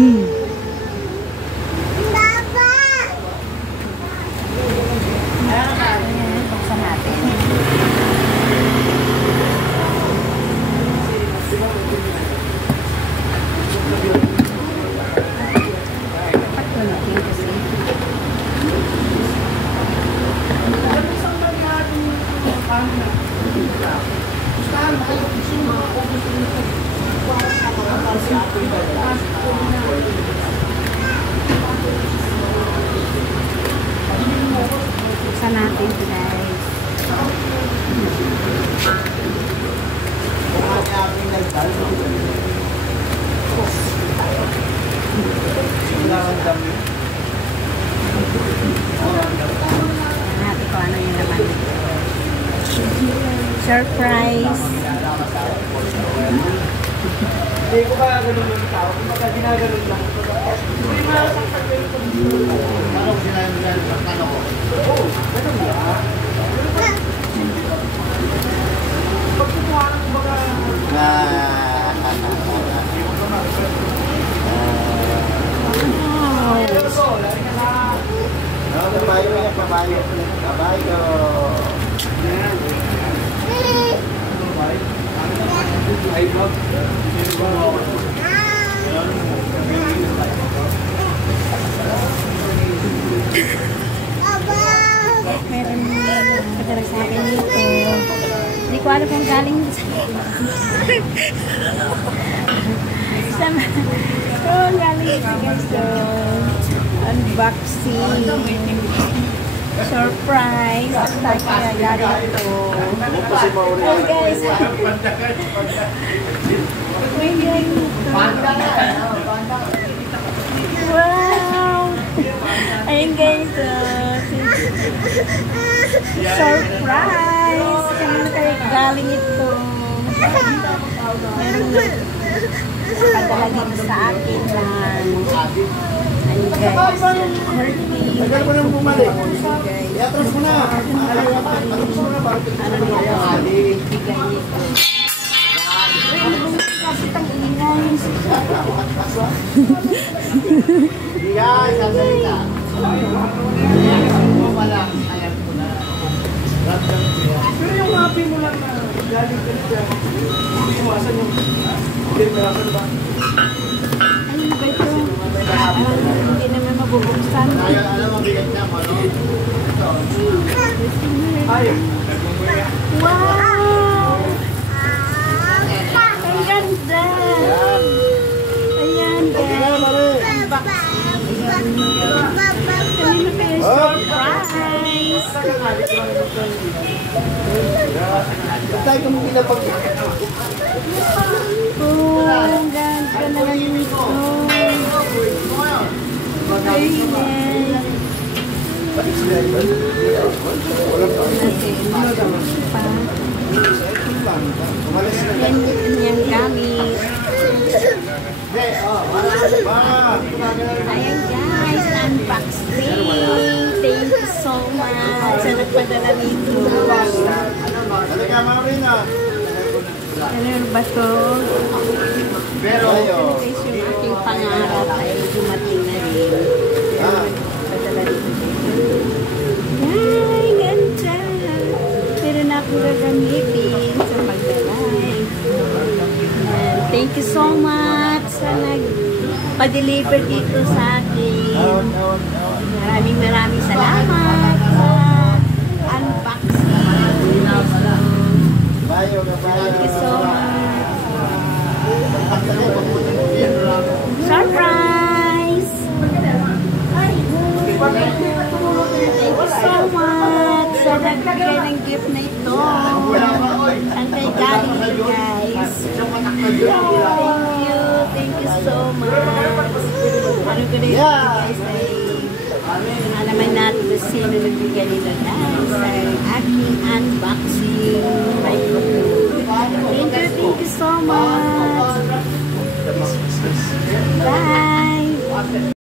Ayan, buksan natin. Buksan natin, guys. Natin kung ano yung laman. Surprise! Hindi ko kaya ganun ng tao. Kung baka ginaganon lang. Hindi makakasaksak ko yung ano ko sinabi sa kano ko? Oo, ganun lang. Pagkukuha ng kumbaga... Kabayo yan, kabayo. Kabayo. Ay, Bob. Meron padala sa akin dito. Hindi ko alam kung galing sama. So, galing ito guys. So, unboxing. Surprise. Basta kaya galing ito. Hey guys. May galing ito. Wow. Ayun guys. Surprise! Kanina tayo galing ito. Meron na padala dito sa akin lang. Ayun guys. Tagal mo nang bumalik. Iatras mo na. Ano nito? Bigay nito. Kapitang ingay. Guys, sasalita. Pero yung happy mo lang na galing ka siya, hindi iwasan yung pinasan ba? Ano ba ito? Hindi naman mabubuksan. Alam mo, bigat niya mo, no? Ayaw. Wow! Ang ganda! Ayan guys. Kanina kayo surprise! Tayo kung pinapag... Oh, ang ganda naman ito. Ayan. Yan yung gamit. Ayan guys, unboxing. Thank you so much sa nagpadala nito. Ano ba ito? Pero Guys, yung aking pangarap ay dumating na rin. Nagpadala dito. Ay, ganda. Pero na ako gagamitin sa pagdalive. Thank you so much sa nagpa-deliver dito sa akin. Maraming salamat sa unboxing. Thank you so much. Surprise! Thank you so much sa nagbigay ng gift na ito. Saan kayo galing guys? Thank you so much. Ano ko rin guys ay naman natin na sino nagbigay nila guys sa aking unboxing. Thank you so much. Bye!